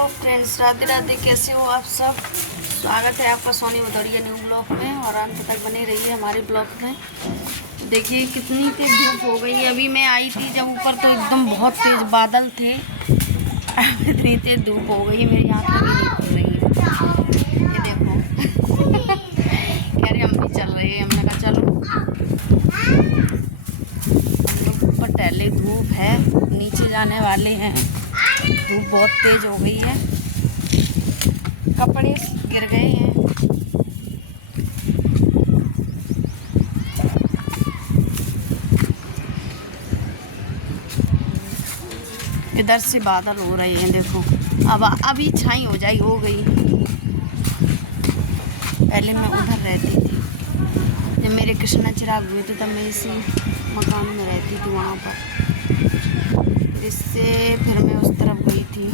Hello friends, Radhe Radhe. कैसे हो आप सब? स्वागत है आपका सोनी भदौरिया न्यू ब्लॉग में और अंत तक बने रहिए हमारे ब्लॉग में। देखिए कितनी तेज धूप हो गई है। अभी मैं आई थी जब ऊपर तो एकदम बहुत तेज बादल थे। इतनी तेज धूप हो गई मेरी आँखें भी नहीं खुल रही है। ये देखो कह रहे हम भी चल रहे हैं। हमने कहा चलो। ऊपर टहले, धूप है, नीचे जाने वाले हैं। धूप बहुत तेज हो गई है, कपड़े गिर गए हैं। इधर से बादल हो रहे हैं, देखो। अब अभी छाई हो गई। पहले मैं उधर रहती थी, जब मेरे कृष्णा चिराग हुए थे तब मैं इसी मकान में रहती थी वहाँ पर। इससे फिर मैं उस तरफ गई थी।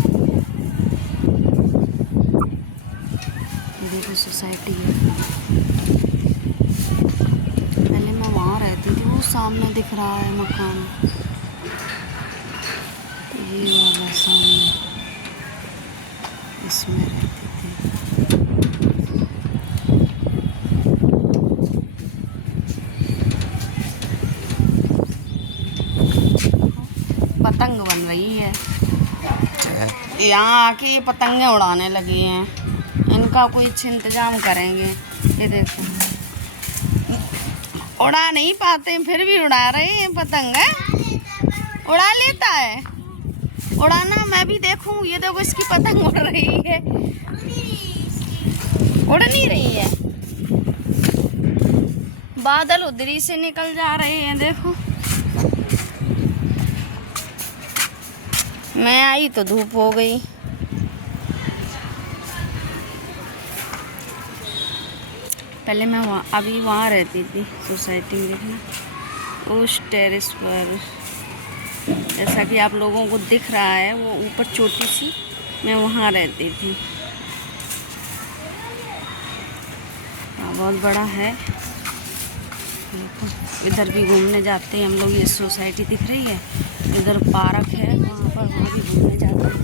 देखो सोसाइटी है। पहले मैं वहाँ रहती थी, वो सामने दिख रहा है मकान, ये वाला सामने, इसमें रहती थी। पतंग बन रही है यहाँ आके, ये पतंगे उड़ाने लगे हैं। इनका कुछ इंतजाम करेंगे। ये देखो, उड़ा नहीं पाते फिर भी उड़ा रहे हैं पतंग। है उड़ा लेता है, उड़ाना मैं भी देखूं। ये देखो इसकी पतंग उड़ रही है, उड़ नहीं रही है। बादल उधरी से निकल जा रहे हैं, देखो। मैं आई तो धूप हो गई। पहले मैं अभी वहाँ रहती थी सोसाइटी में, देखना उस टेरेस पर, जैसा कि आप लोगों को दिख रहा है वो ऊपर छोटी सी, मैं वहाँ रहती थी। बहुत बड़ा है। देखो इधर भी घूमने जाते हैं हम लोग। ये सोसाइटी दिख रही है, इधर पार्क है, वहाँ भी घूमने जाते हैं।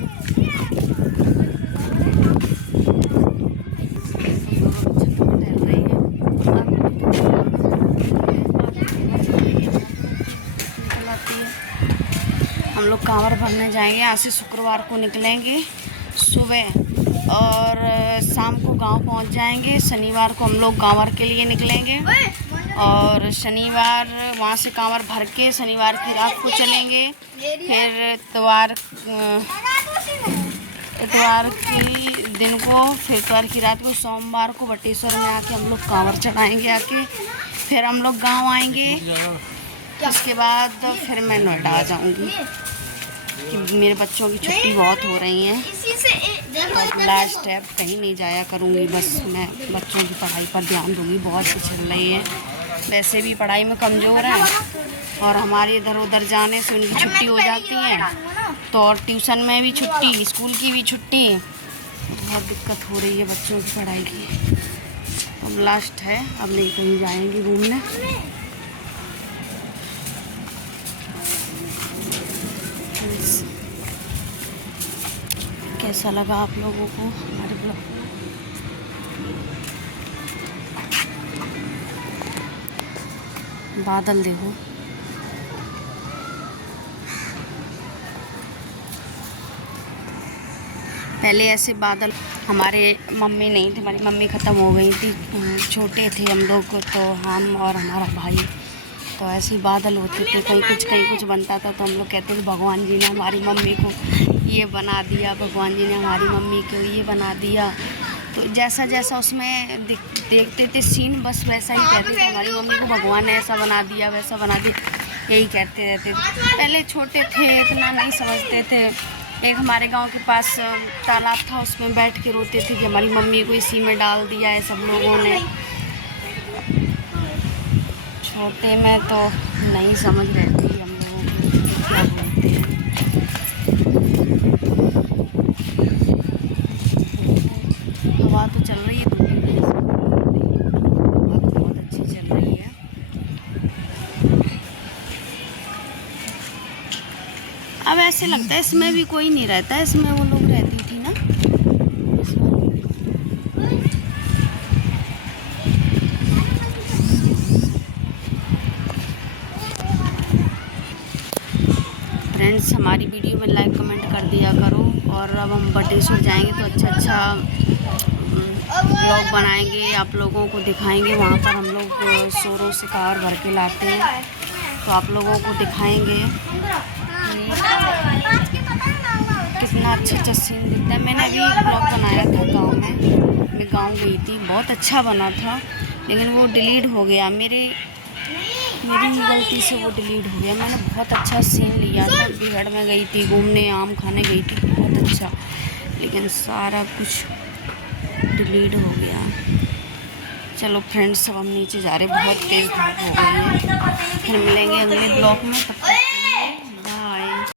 हम लोग कांवर भरने जाएंगे। यहाँ से शुक्रवार को निकलेंगे सुबह और शाम को गांव पहुंच जाएंगे। शनिवार को हम लोग कांवर के लिए निकलेंगे और शनिवार वहाँ से कांवर भर के शनिवार की रात को चलेंगे। फिर इतवार की दिन को, फिर इतवार की रात को, सोमवार को बटेश्वर में आके हम लोग कांवर चढ़ाएंगे आके। फिर हम लोग गाँव आएंगे। उसके बाद फिर मैं नोएडा आ जाऊंगी कि मेरे बच्चों की छुट्टी बहुत हो रही है। तो लास्ट है, कहीं नहीं जाया करूंगी, बस मैं बच्चों की पढ़ाई पर ध्यान दूंगी। बहुत पिछड़ रही है, वैसे भी पढ़ाई में कमज़ोर है और हमारे इधर उधर जाने से उनकी छुट्टी हो जाती है। तो और ट्यूशन में भी छुट्टी, स्कूल की भी छुट्टी, बहुत दिक्कत हो रही है बच्चों की पढ़ाई की। अब लास्ट है, अब नहीं कहीं जाएंगे घूमने। कैसा लगा आप लोगों को हमारे ब्लॉग? बादल देखो, पहले ऐसे बादल हमारे मम्मी नहीं थे, हमारी मम्मी ख़त्म हो गई थी, छोटे थे हम लोग तो, हम और हमारा भाई। तो ऐसे बादल होते थे, कहीं कुछ बनता था तो हम लोग कहते थे भगवान जी ने हमारी मम्मी को ये बना दिया, भगवान जी ने हमारी मम्मी को ये बना दिया। तो जैसा जैसा उसमें देखते थे सीन, बस वैसा ही कहते थे हमारी मम्मी को भगवान ने ऐसा बना दिया, वैसा बना दिया, यही कहते रहते थे। पहले छोटे थे, इतना नहीं समझते थे। एक हमारे गांव के पास तालाब था, उसमें बैठ के रोते थे कि हमारी मम्मी को इसी में डाल दिया है सब लोगों ने। छोटे में तो नहीं समझ रहे थे हम लोगों को क्या बोलते हैं। हवा तो चल रही है, बहुत अच्छी चल रही है। अब ऐसे लगता है इसमें भी कोई नहीं रहता है, इसमें वो लोग रहती थी ना। फ्रेंड्स हमारी वीडियो में लाइक कमेंट कर दिया करो। और अब हम बटेश्वर जाएंगे तो अच्छा ब्लॉग बनाएंगे, आप लोगों को दिखाएंगे। वहाँ पर हम लोग सूरों से कांवर भर के लाते हैं, तो आप लोगों को दिखाएंगे कितना अच्छा सीन दिखता है। मैंने अभी एक ब्लॉग बनाया था गांव में, मैं गांव गई थी, बहुत अच्छा बना था, लेकिन वो डिलीट हो गया। मेरी ही गलती से वो डिलीट हो गया। मैंने बहुत अच्छा सीन लिया था, बिहार में गई थी घूमने, आम खाने गई थी, बहुत अच्छा, लेकिन सारा कुछ डिलीट हो गया। चलो फ्रेंड्स, अब हम नीचे जा रहे, बहुत तेज़ धूप हो गई है। फिर मिलेंगे अगले ब्लॉग में।